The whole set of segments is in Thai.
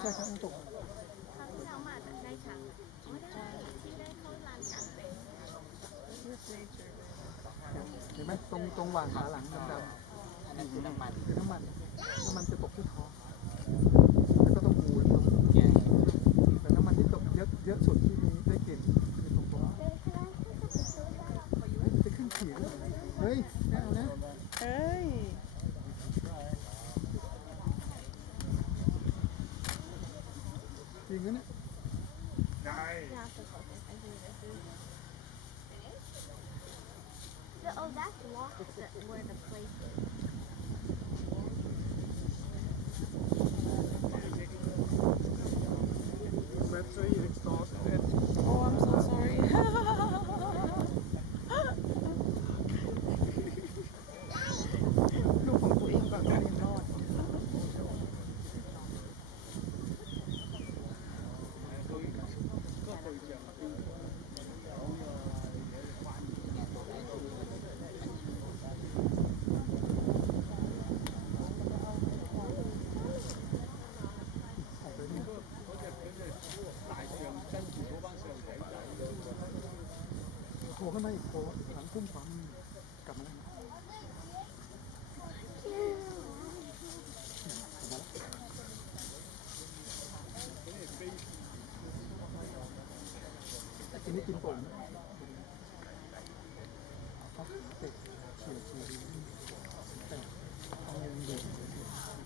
ใช่ครับน้ำตกครั้งที่เรามาจากได้ช้างไม่ได้ที่ได้เข้าลานกลางเต็นท์เห็นไหมตรงตรงหว่างขาหลังดำอันนั้นคือน้ำมันๆคือน้ำมันน้ำมันจะตกที่ท้องแล้วก็ต้องหูตรงแกแต่น้ำมันที่ตกเยอะเยอะสุดที่มีได้กลิ่นคือตรงตรงเฮ้ยจะขึ้นขี่ด้วยเฮ้ยไม่เอานะ เอ้ย จริงนะเนี่ย The- Oh, that's locked the- where the place is. battery exhausted Oh I'm so sorry ลูกของตัวเองแบบนี้ยังรอด โผล่ขึ้นมโผล่หลังพุ่งความกลับมาแล้วนะทีนี้กินโป่งนะเอาเตะเฉียวเฉียวแต่เอาเงินเดือด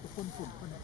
ทุกคนฝุ่นคนเนี่ย